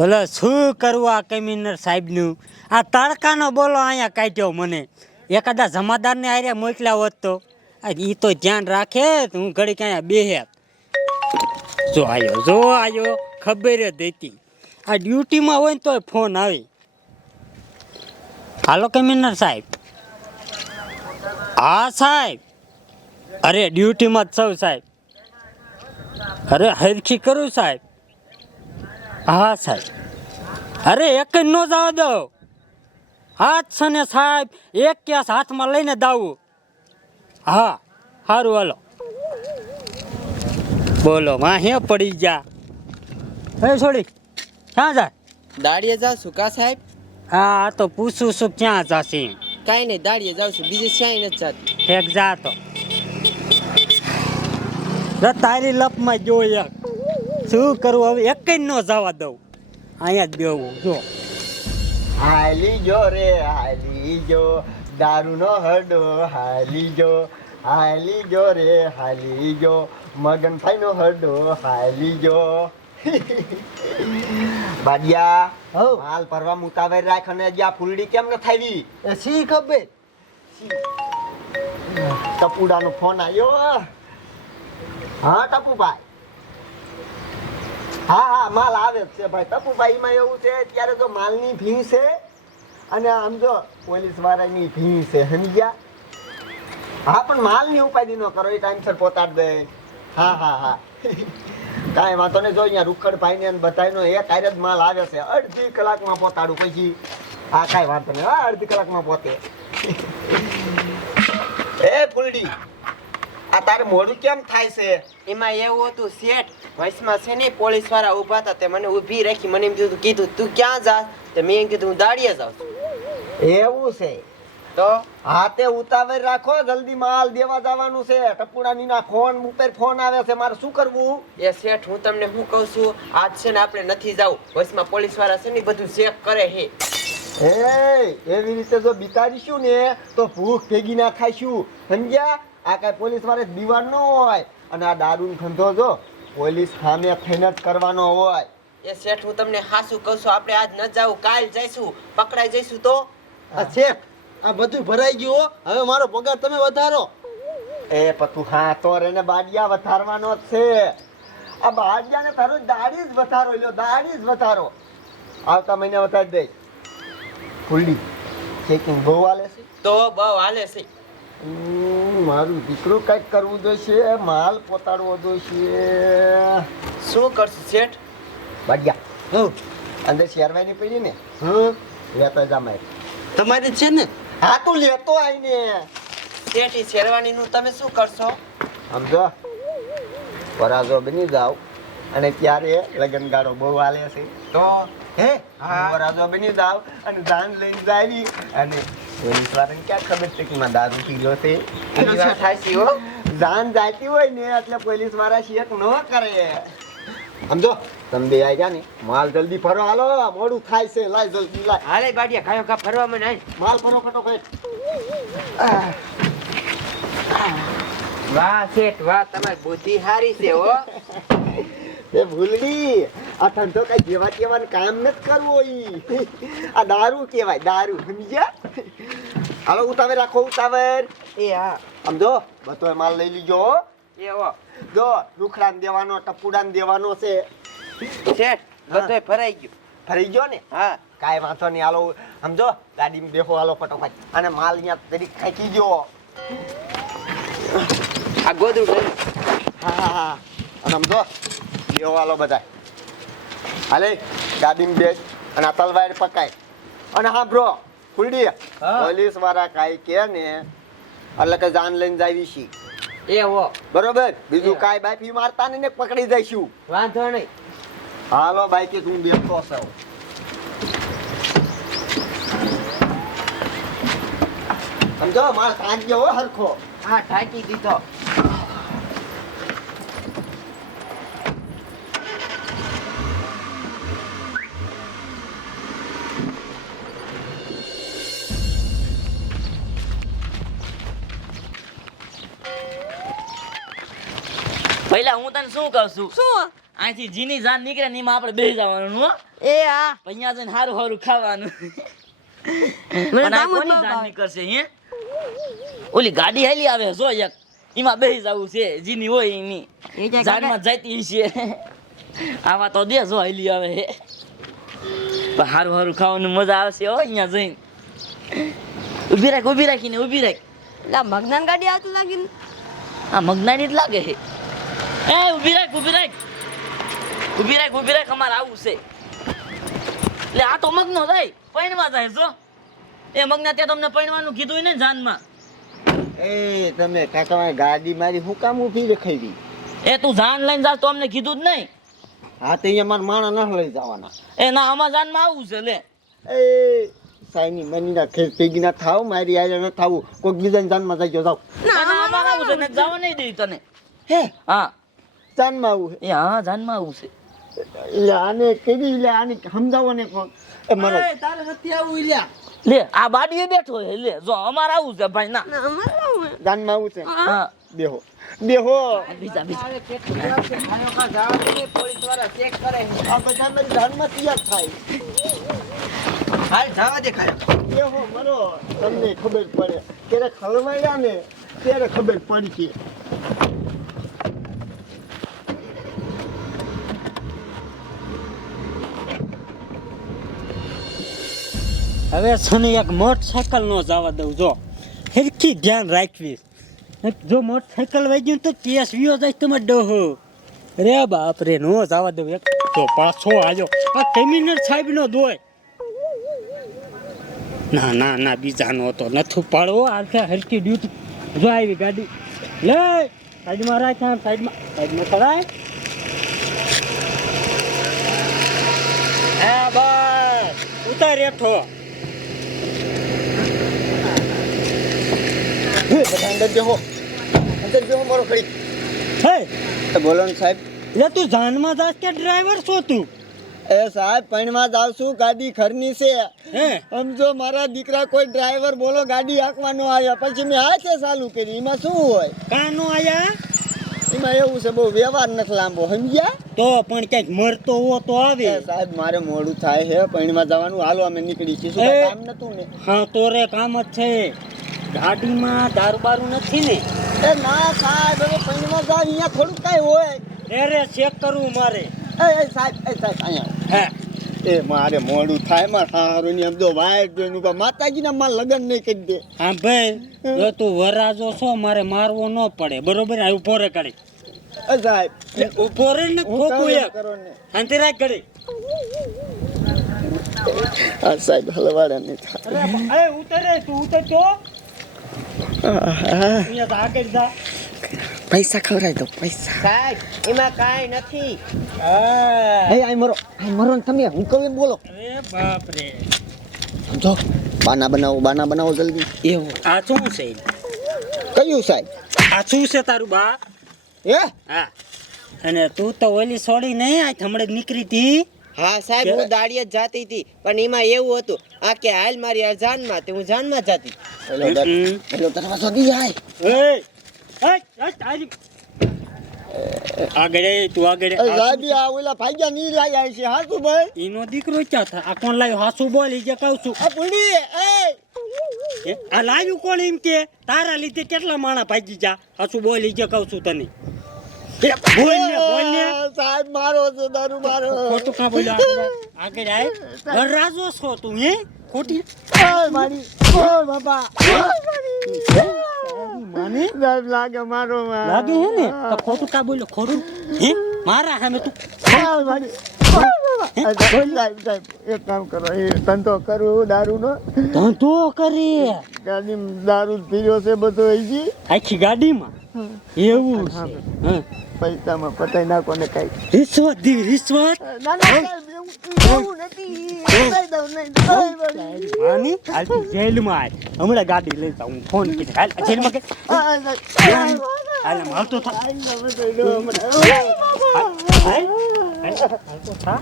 બોલો શું કરવું આ કમિશનર સાહેબનું? આ તડકાનો બોલો અહીંયા કાઢ્યો મને. એકાદા જમાદારને આરે મોકલ્યા હોત તો. એ તો ધ્યાન રાખે હું ઘડીક અહીંયા બેહે. જો આયો, જો આવ્યો ખબર જ હતી. આ ડ્યુટીમાં હોય ને તોય ફોન આવે. હાલો કમિશનર સાહેબ. હા, સાહેબ. અરે, ડ્યુટીમાં જ સૌ સાહેબ. અરે, હરખી કરું સાહેબ. હા સાહેબ. અરે એક જ નો જવા દો. હાથ છે ને સાહેબ એક કેસ હાથમાં લઈને દાવું. હા સારું હાલો. બોલો વાહે પડી જા. હે છોડી. ક્યાં જાય દાડીએ જાવ છું કા સાહેબ? હા આ તો પૂછું છું ક્યાં જાશે? કાંઈ નહીં દાડીએ જાવ છું. બીજે ક્યાંય નથી જાતી. એક જા તો. તારી લપમાં જો એક. શું કરું હવે? એક જ ન જવા દઉં. અહીંયા જ બેવું જો. હાલી જો રે હાલી જો. દારૂનો હડો હાલી જો. હાલી જો રે હાલી જો. મગન ફાઈનો હડો હાલી જો. બાડિયા હો હાલ પરવા મુકાવે રાખ અને જ્યાં ફૂલડી કેમ ન થાવી એ સી ખબર? ટપુડાનો ફોન આવ્યો હા ટપુભાઈ. હા હા, માલ આવે છે ભાઈ. ટપુભાઈમાં એવું છે ત્યારે તો માલની ફી છે અને આમ જો પોલીસ વાળાની ભીં છે, સમજ્યા? હા, પણ માલની ઉપાધિ ન કરો, એ ટાઈમસર પોતાડ દે. હા હા હા. કાંઈ વાંધો નહીં, જો અહીંયા રૂખડભાઈને અને બધાયનો એક આરે જ માલ આવે છે. અડધી કલાકમાં પહોંચાડું પછી. હા, કાંઈ વાંધો નહીં, હા, અડધી કલાકમાં પહોંચે એ ફૂલડી, આ તારે મોડું કેમ થાય છે? એમાં એવું હતું, શેઠ વચમાં છે ને પોલીસવાળા ઊભા હતા તે મને ઊભી રાખી મને એમ કીધું કીધું તું ક્યાં જા તે મેં એમ કીધું હું દાડીએ જાઉં છું. એવું છે? તો? હા તે ઉતાવળ રાખો જલ્દી માલ દેવા જવાનું છે. ટપુડાની ના ફોન ઉપર ફોન આવે છે મારે શું કરવું? એ શેઠ હું તમને શું કહું છું? આજ છે ને આપણે નથી જાવ. વસમાં પોલીસવાળા છે ને બધું ચેક કરે હે હે એવી રીતે જો બિતાડીશું ને તો ભૂખ ભેગી ના ખાઈશું. સમજ્યા? આ કઈ પોલીસવાળા દીવાન ન હોય. અને આ દારૂ ધંધો જો પોલીસ સામે ફેનત કરવાનો હોય. એ શેઠ હું તમને હાસું કહું છું આપણે આજ ન જાવું કાલ જઈશું પકડાઈ જઈશું તો. આ શેઠ આ બધું ભરાઈ ગયું હો. હવે મારો પગાર તમે વધારો. એ પતું હા તો એને બાડિયા વધારવાનો જ છે. આ બાડિયાને તારો દાડી જ વધારો લ્યો દાડી જ વધારો. આવતા મહિને વધારી દઈશ. ફૂલડી ચેકિંગ બહુ હાલે છે. તો બહુ હાલે છે. મારું દીકરું કંઈક કરવું જોઈશે માલ પોતાડવો જોઈશે. શું કરશું શેઠ? ભાગ્યા હું અંદર શેરવાની પડી ને? હું લેતો જા મારે. તમારી છે ને? હા તું લેતો આવીને શેઠ ઈ શેરવાનીનું તમે શું કરશો? સમજો? પરાજો બની જાવ. અને ત્યારે લગનગાળો બહુ હાલે છે. તો? હે? હા. પરાજો બની જાવ અને દાન લઈને જાવી અને પોલીસ વાળાને ક્યાં ખબર છે કે માં દારૂ પીલો છે? એની વાત સાચી હો. જાન જાતી હોય ને એટલે પોલીસવાળા શેક ન કરે. સમજો? તમે બે આવી ગયા ને માલ જલ્દી ફરો હાલો મોડું થાય છે. લાય જલ્દી લાય. હાલે બાડિયા ખાયો ખા ફરવા મને માલ માલ કટો કટોકટ વાહ શેઠ વાહ તમારી બુદ્ધિ સારી છે હો. એ ભૂલડી આ ધંધો કઈ જેવા તેવાનું કામ નથી કરવો ઈ આ દારૂ કહેવાય દારૂ સમજ્યા? હાલો ઉતાવળ રાખો ઉતાવળ. એ હા. સમજો બધો માલ લઈ લીજો એવો જો રૂખડાને દેવાનો ટપુડાન દેવાનો છે. શેઠ બધોય ફરાઈ ગયો. ફરી ગયો ને? હા. કાંઈ વાંધો નહીં હાલો. સમજો ગાડીમાં બેહો હાલો ફટોફટ. અને માલ અહીંયા તરીક ખેંચી ગયો. આ ગોદડું હા હા હા. અને સમજો બેહો હાલો બધા હાલે ગાડીમાં બેસ અને આ તલવાર પકાય અને હા બ્રો ફૂલડી હા. પોલીસવાળા કાંઈ કે ને એટલે કે જાન લઈને જાવી છી. એ હો. બરોબર? બીજું. કાંઈ બાઈપી મારતા ને પકડી જઈશું. વાંધો નહીં. હાલો બાઈકે તું બેસતો છો. સમજો માર કાંચ જેવો હરખો. હા ઢાંકી દીધો. પહેલા હું તને શું કહું છું? શું? અહીંથી જીની જાન નીકળે ને એમાં આપણે બેસી જવાનું હો? એ હા. અહીંયા જઈને સારું સારું ખાવાનું. પણ આ કોની જાન નીકળશે હે? ઓલી ગાડી હાલી આવે જો એક. એમાં બેસી જવું છે જીની હોય એની. જાનમાં જતી છે આવા તો દે જો હાલી આવે હે? પણ સારું સારું ખાવાનું મજા આવશે હો અહીંયા જઈને. ઊભી રાખ ઊભી રાખીને ઊભી રાખ. લા મગનાન ગાડી આવતી લાગી આ મગનાની જ લાગે છે. એ ઊભી રાખ ઊભી રાખ. ઊભી રાખ ઊભી રાખ અમારે આવું છે. એટલે આ તો મગનો જાય પૈણવા જાય જો. એ મગના ત્યાં તમને પૈણવાનું કીધું ને જાનમાં. એ તમે કાકા ગાડી મારી હું કામ ઊભી રખાવી એ તું જાન લઈને જાસ તો અમને કીધું જ નહીં. હા તો અહીંયા મારા માણા ન લઈ જવાના. એ ના અમારા જાનમાં આવું છે લે. એ સાઈની મનીના ખેર ભેગી ના થાવ મારી આજે ન થાવું. કોઈક બીજાની જાનમાં જઈ જાવ ના ના આવું છે ને જાવ નહીં દઈ તને. હે? હા. જાનમાં આવું એ હા જાનમાં આવું છે. એટલે આને કેવી એટલે આને સમજાવો ને કોણ એ મારો તારે નથી આવું ઈલ્યા. લે આ બાડીએ બેઠો હે લે જો અમાર આવું છે ભાઈ ના. જાનમાં આવું છે? હા. બેહો. બેહો. બીજા બીજા. કેટલું આવશે? ખાયો કા જાવ ને, પોલીસવાળા ચેક કરે આ બધા મારી જાનમાં તૈયાર થાય. હાલ જવા દે ખાયો. બેહો મરો તમને ખબર પડે. ત્યારે ખલવાયા ને ત્યારે ખબર પડી છે. હવે છે ને એક મોટરસાયકલ નો જવા દઉં જો. હેરખી ધ્યાન રાખવીશ જો મોટરસાયકલ વાગ્યું તો કેસ વિયો જાય તમે ડોહો. રે બાપ રે નો જવા દઉં. એક તો પાછો આવ્યો આ કેમિનર સાહેબ નો દોય ના ના ના બીજાનો તો નથી પાડવો આ હલકી ડ્યુટી જો આવી ગાડી. લે સાઈડમાં રાખ સાઈડમાં. સાઈડમાં ખડાય હા બસ. ઉતાર હેઠો. અંદર બેહો. અંદર બેહો મારો ખડી હે? બોલો સાહેબ. એટલે તું જાનમાં જાસ કે ડ્રાઈવર છો તું? એ સાહેબ પૈણમાં જાવ છું ગાડી ઘરની છે. હે? સમજો મારા દીકરા કોઈ ડ્રાઈવર બોલો ગાડી હાંકવાનો આવ્યા પછી મેં હાથે ચાલુ કરી. એમાં શું હોય? કાનો આયા? એમાં એવું છે બહુ વ્યવહાર નથી લાંબો સમજ્યા? તો પણ ક્યાંક મરતો હો તો આવે. સાહેબ મારે મોડું થાય છે. પૈણમાં જવાનું હાલો અમે નીકળી છીએ. શું કામ નતું ને? હા તો રે કામ જ છે. ગાડીમાં દારૂ બારું નથી ને? એ ના સાહેબ હવે પૈણમાં જાવ અહીંયા થોડુંક કાંઈ હોય. એ રે ચેક કરવું મારે. એ સાહેબ એ સાહેબ અહીંયા હે. એ મારે મોડું થાયમાં સારું ની એમ જો વાઈટ જોઈને ઊભા. માતાજીના માં લગન નહીં કરી દે. હા ભાઈ જો તું વરાજો છો મારે મારવો ન પડે. બરોબર આ ઊભો રે કરી એ સાહેબ. ઊભો રે ને ખોખું એક. શાંતિ રાખ કરી આ સાહેબ હલવાડા નહીં થાય. અરે ઉતરે તું ઉતર તો આહા. અહીંયા તો આગળ જા. પૈસા ખવડાવી દો પૈસા. સાહેબ એમાં કાંઈ નથી. એ આઈ મરો આઈ મરો ને તમે હું કહું એમ બોલો. અરે બાપ રે સમજો? બાના બનાવો બાના બનાવો જલ્દી. એવું. આ શું છે? કયું સાહેબ? આ શું છે તારું બા? હે? હા. અને તું તો ઓલી છોડી નહીં આ હમણાં નીકળી હતી હા સાહેબ હું દાડીએ જ જાતી હતી પણ એમાં એવું હતું આ કે હાલ મારી આ જાનમાં તે હું જાનમાં જાતી. પેલો દરવાજો દી જાય. એ એ, એ, આગળ તું આગળ સાહેબ આ ઓલા ભાગ્યા ની છે. ભાઈ એનો દીકરો ક્યાં થાય આ કોણ લાવ્યો હાસુ બોલ જે કહું છું. આ એ લાવ્યું કોણ એમ કે? તારા લીધે કેટલા માણા ભાગી જા? હાસુ બોલ જે કહું છું તને. સાહેબ મારો છે દારૂ મારો. ખોટું કાં બોલ્યો આગળ આગળ આય. વરરાજો છો તું હે? ખોટી. મારી બાપા માને? ડર લાગે મારો લાગે હે ને? તો ખોટું કા બોલ્યો? ખોટું? હે? મારા સામે તું એક કામ કરો એ ધંધો કરું દારૂનો. ધંધો કરે. દારૂ પીર્યો છે બધો અહીંથી આખી ગાડીમાં? એવું છે. પૈસામાં પતાઈ નાખો ને કઈ. રિશ્વત દી રિશ્વત? તું જેલમાં હમણાં ગાડી લઈ જાઉં ફોન કરી હાલ જેલમાં કે. હાલ. હાલ હાલ થા.